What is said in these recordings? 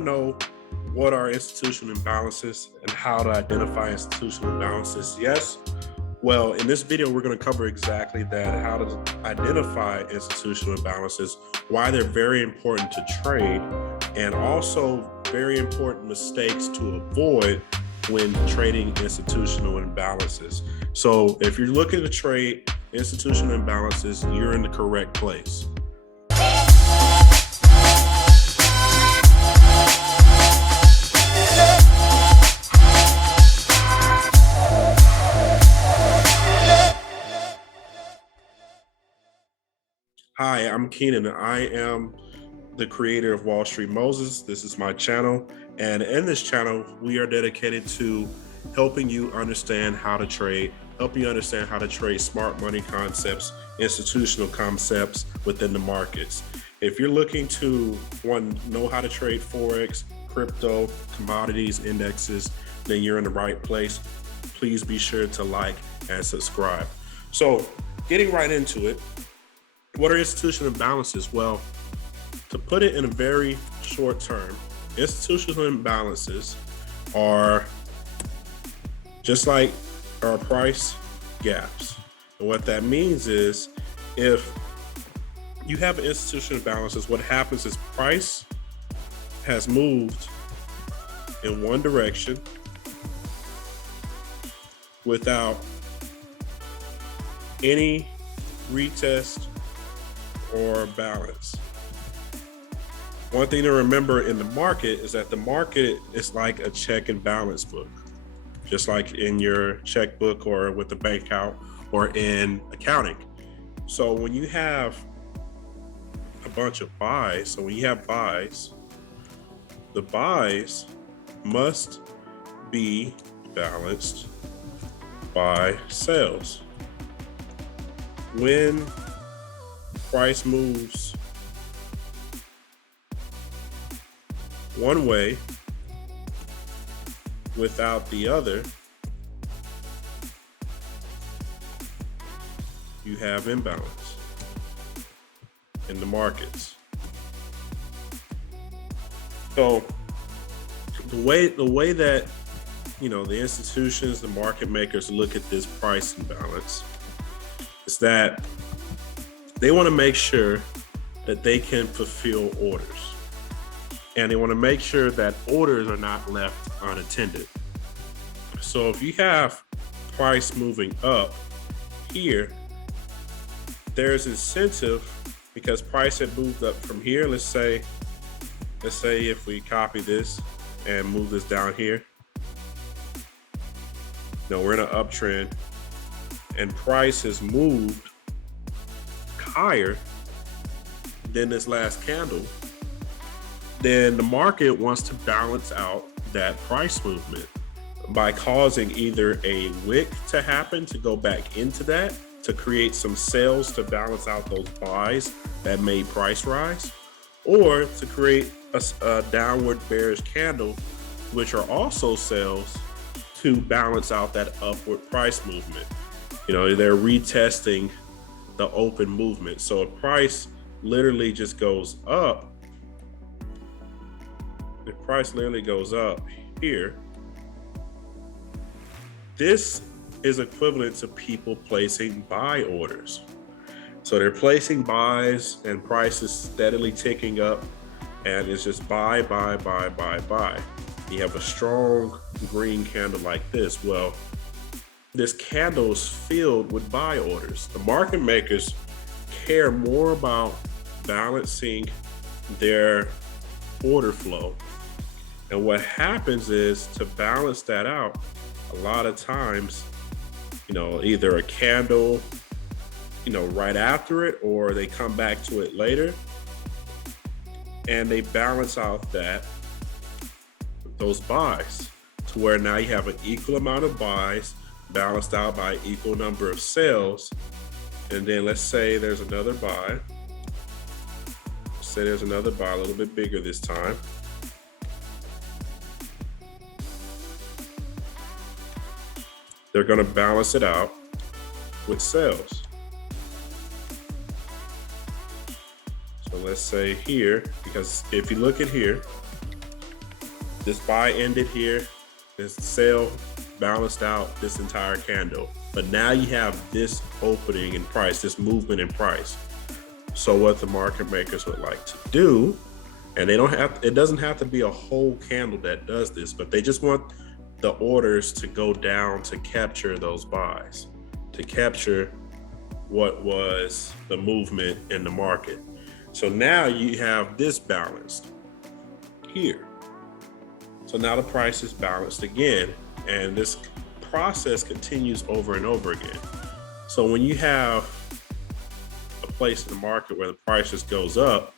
to know what are institutional imbalances and how to identify institutional imbalances? Yes. Well, in this video, we're going to cover exactly that, how to identify institutional imbalances, why they're very important to trade, and also very important mistakes to avoid when trading institutional imbalances. So if you're looking to trade institutional imbalances, you're in the correct place. Hi, I'm Keenan. I am the creator of Wall Street Moses. This is my channel. And in this channel, we are dedicated to helping you understand how to trade, helping you understand how to trade smart money concepts, institutional concepts within the markets. If you're looking to know how to trade Forex, crypto, commodities, indexes, then you're in the right place. Please be sure to like and subscribe. So getting right into it, what are institutional imbalances? Well, to put it in a very short term, institutional imbalances are just like our price gaps. And what that means is if you have institutional imbalances, what happens is price has moved in one direction without any retest or balance. One thing to remember in the market is that the market is like a check and balance book, just like in your checkbook or with the bank account or in accounting. So when you have a bunch of buys, so when you have buys, the buys must be balanced by sales. When price moves one way without the other, you have imbalance in the markets. So the way that the institutions, the market makers look at this price imbalance is that they want to make sure that they can fulfill orders. And they want to make sure that orders are not left unattended. So if you have price moving up here, there's incentive because price had moved up from here. Let's say if we copy this and move this down here. We're in an uptrend and price has moved higher than this last candle, then the market wants to balance out that price movement by causing either a wick to happen to go back into that to create some sales to balance out those buys that made price rise, or to create a downward bearish candle, which are also sales to balance out that upward price movement. They're retesting the open movement. So if price literally just goes up, if price literally goes up here, this is equivalent to people placing buy orders. So they're placing buys and price is steadily ticking up and it's just buy, buy, buy, buy, buy. You have a strong green candle like this. Well, this candle is filled with buy orders. The market makers care more about balancing their order flow. And what happens is to balance that out, a lot of times, either a candle, right after it, or they come back to it later and they balance out those buys to where now you have an equal amount of buys balanced out by equal number of sales. And then let's say there's another buy. Let's say there's another buy a little bit bigger this time. They're going to balance it out with sales. So let's say here, because if you look at here, This buy ended here, this sell balanced out this entire candle. But now you have this opening in price, this movement in price. So what the market makers would like to do, and they don't have, it doesn't have to be a whole candle that does this, but they just want the orders to go down to capture those buys, to capture what was the movement in the market. So now you have this balanced here. So now the price is balanced again, and this process continues over and over again. So when you have a place in the market where the price just goes up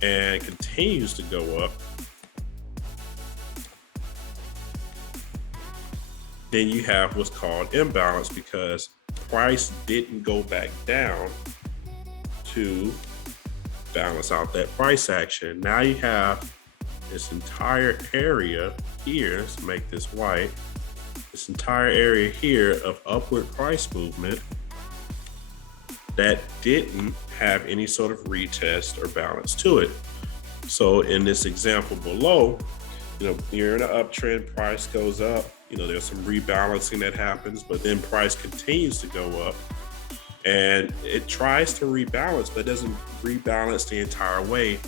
and continues to go up, then you have what's called imbalance, because price didn't go back down to balance out that price action. Now you have this entire area here, let's make this white, this entire area here of upward price movement that didn't have any sort of retest or balance to it. So in this example below, you're in an uptrend, price goes up, there's some rebalancing that happens, but then price continues to go up and it tries to rebalance, but it doesn't rebalance the entire way,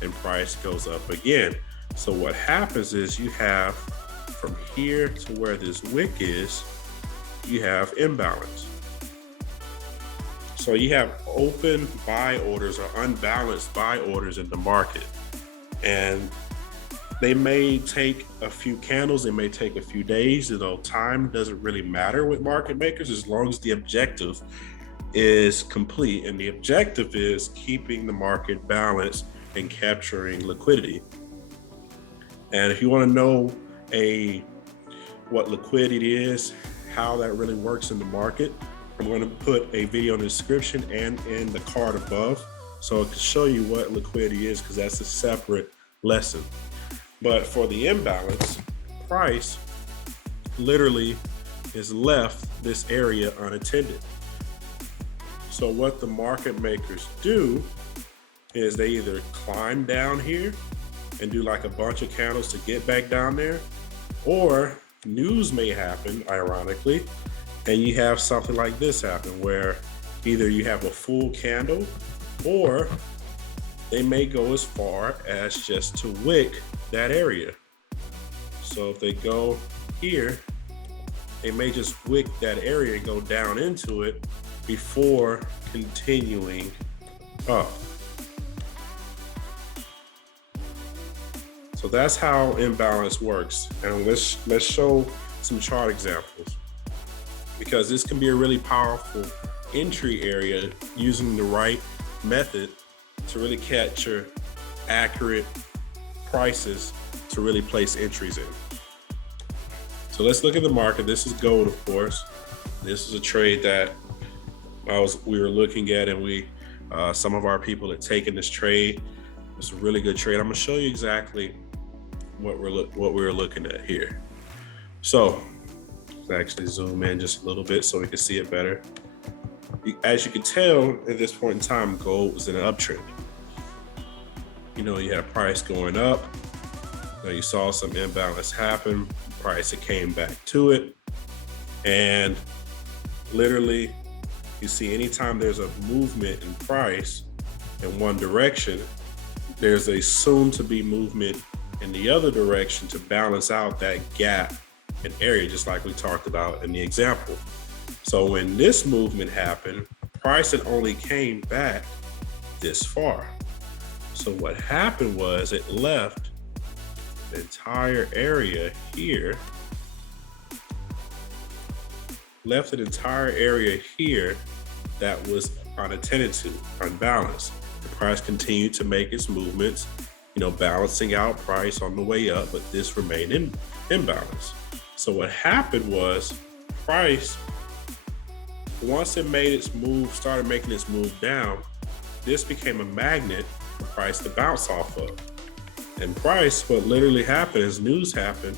and price goes up again. So what happens is you have from here to where this wick is, you have imbalance. So you have open buy orders or unbalanced buy orders in the market. And they may take a few candles, they may take a few days, time doesn't really matter with market makers as long as the objective is complete. And the objective is keeping the market balanced and capturing liquidity. And if you want to know what liquidity is, how that really works in the market, I'm going to put a video in the description and in the card above, so it can show you what liquidity is, because that's a separate lesson. But for the imbalance, price literally is left this area unattended. So what the market makers do is they either climb down here and do like a bunch of candles to get back down there, or news may happen, ironically, and you have something like this happen where either you have a full candle, or they may go as far as just to wick that area. So if they go here, they may just wick that area and go down into it before continuing up. So that's how imbalance works. And let's show some chart examples, because this can be a really powerful entry area using the right method to really capture accurate prices to really place entries in. So let's look at the market. This is gold, of course. This is a trade that we were looking at, and some of our people had taken this trade. It's a really good trade. I'm gonna show you exactly what we're looking at here. So let's actually zoom in just a little bit so we can see it better. As you can tell, at this point in time, gold was in an uptrend. You had price going up. You saw some imbalance happen. Price, it came back to it. And literally, you see anytime there's a movement in price in one direction, there's a soon to be movement in the other direction to balance out that gap and area, just like we talked about in the example. So when this movement happened, price had only came back this far. So what happened was it left the entire area here, that was unattended to, unbalanced. The price continued to make its movements, balancing out price on the way up, but this remained in imbalance. So what happened was price, once it made its move, started making its move down, this became a magnet for price to bounce off of. And price, what literally happened is news happened,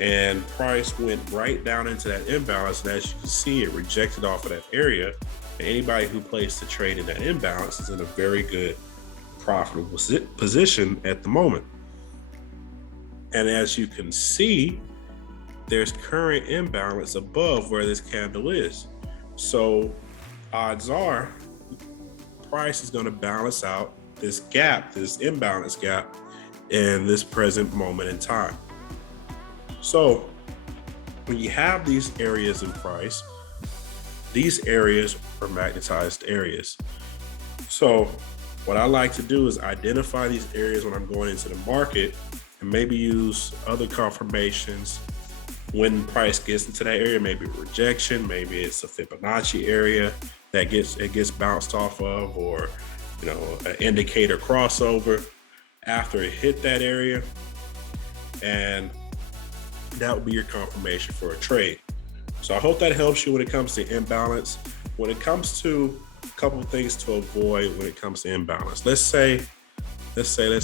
and price went right down into that imbalance. And as you can see, it rejected off of that area. And anybody who placed the trade in that imbalance is in a very good, profitable position at the moment. And as you can see, there's current imbalance above where this candle is. So odds are price is going to balance out this gap, this imbalance gap in this present moment in time. So when you have these areas in price, these areas are magnetized areas. So what I like to do is identify these areas when I'm going into the market and maybe use other confirmations when price gets into that area. Maybe rejection, maybe it's a Fibonacci area that gets bounced off of, or an indicator crossover after it hit that area, and that would be your confirmation for a trade. So I hope that helps you when it comes to imbalance. When it comes to a couple of things to avoid when it comes to imbalance, let's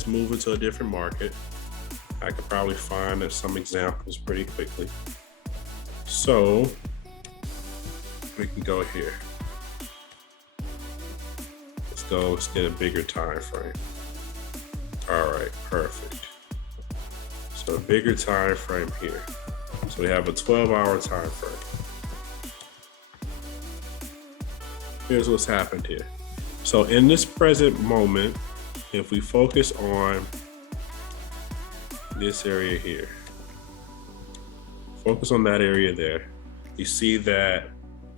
move into a different market. I could probably find some examples pretty quickly. So we can go here. Let's get a bigger time frame. All right, perfect. So a bigger time frame here. So we have a 12-hour time frame. Here's what's happened here. So in this present moment, if we focus on this area here, focus on that area there, you see that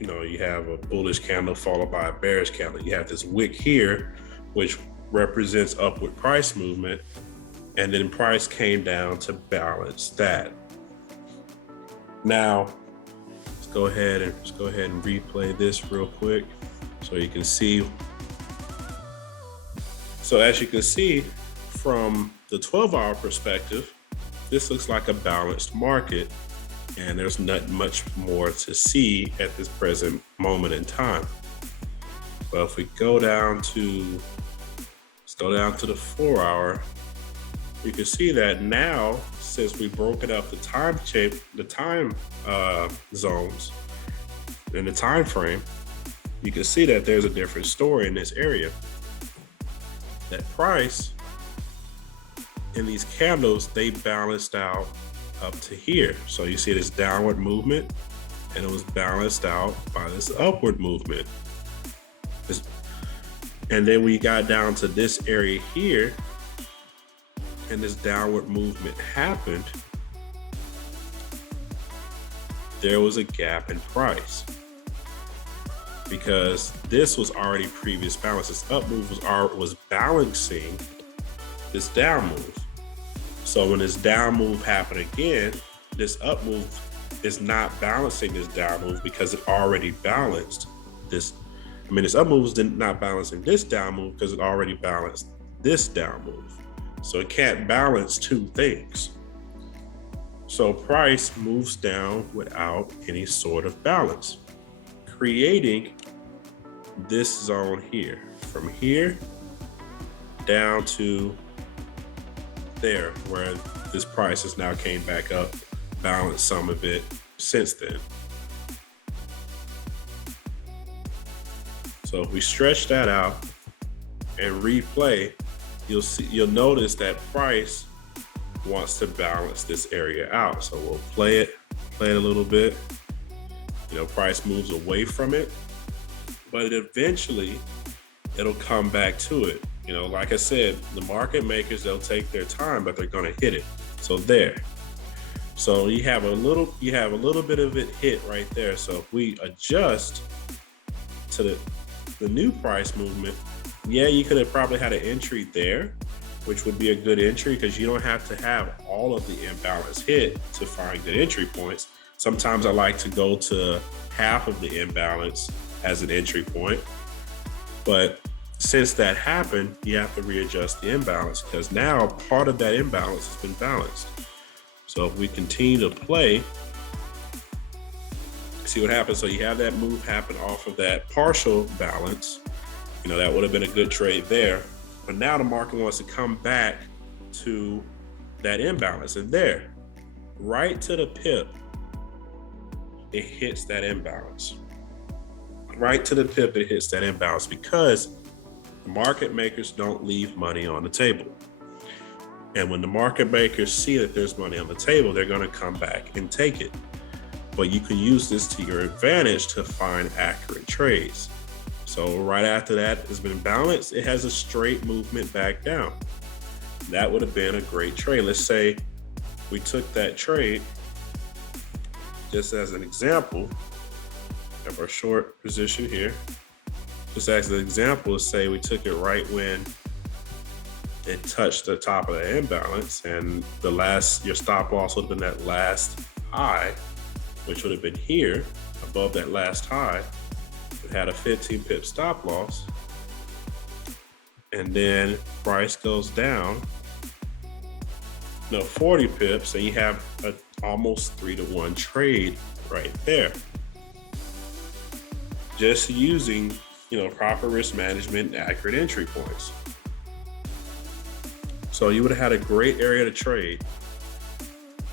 you have a bullish candle followed by a bearish candle. You have this wick here, which represents upward price movement, and then price came down to balance that. Now let's go ahead and replay this real quick so you can see. So as you can see from the 12-hour perspective, this looks like a balanced market, and there's not much more to see at this present moment in time. But if we go down to the 4-hour, you can see that now, since we've broken up the time zones in the time frame, you can see that there's a different story in this area. That price in these candles, they balanced out up to here. So you see this downward movement, and it was balanced out by this upward movement. And then we got down to this area here, and this downward movement happened. There was a gap in price because this was already previous balance. This up move was balancing this down move. So when this down move happened again, this up move is not balancing this down move because it already balanced this. This up move is not balancing this down move because it already balanced this down move. So it can't balance two things. So price moves down without any sort of balance, creating this zone here, from here down to there, where this price has now came back up, balanced some of it since then. So if we stretch that out and replay, you'll notice that price wants to balance this area out. So we'll play it a little bit. Price moves away from it, but eventually it'll come back to it. Like I said, the market makers, they'll take their time, but they're going to hit it. So there. So you have a little bit of it hit right there. So if we adjust to the new price movement, you could have probably had an entry there, which would be a good entry because you don't have to have all of the imbalance hit to find good entry points. Sometimes I like to go to half of the imbalance as an entry point, but since that happened, you have to readjust the imbalance because now part of that imbalance has been balanced. So if we continue to play, see what happens. So you have that move happen off of that partial balance. That would have been a good trade there. But now the market wants to come back to that imbalance. And there, right to the pip, it hits that imbalance. Right to the pip, it hits that imbalance because the market makers don't leave money on the table. And when the market makers see that there's money on the table, they're going to come back and take it. But you can use this to your advantage to find accurate trades. So right after that has been balanced, it has a straight movement back down. That would have been a great trade. Let's say we took that trade just as an example of our short position here. Just as an example, let's say we took it right when it touched the top of the imbalance, and your stop loss would have been that last high, which would have been here above that last high. It had a 15 pip stop loss, and then price goes down 40 pips, and you have an almost 3-to-1 trade right there, just using proper risk management and accurate entry points. So you would have had a great area to trade,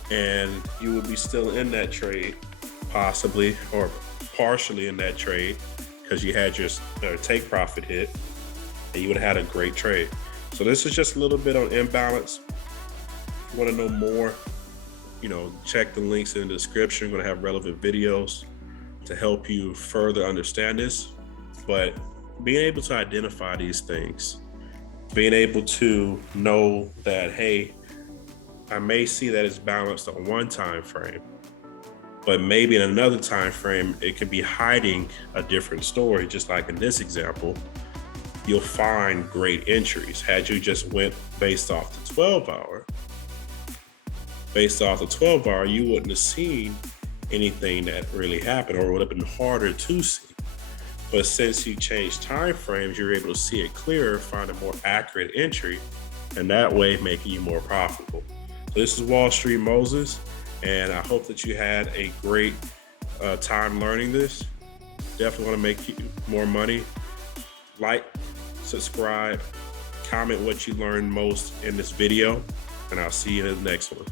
and you would be still in that trade, possibly, or partially in that trade, because you had your take profit hit, and you would have had a great trade. So this is just a little bit on imbalance. If you want to know more, check the links in the description. I'm going to have relevant videos to help you further understand this. But being able to identify these things, being able to know that, hey, I may see that it's balanced on one time frame, but maybe in another time frame, it could be hiding a different story. Just like in this example, you'll find great entries. Had you just went based off the 12-hour, you wouldn't have seen anything that really happened, or it would have been harder to see. But since you changed time frames, you're able to see it clearer, find a more accurate entry, and that way making you more profitable. So this is Wall Street Moses, and I hope that you had a great time learning this. Definitely want to make you more money. Like, subscribe, comment what you learned most in this video, and I'll see you in the next one.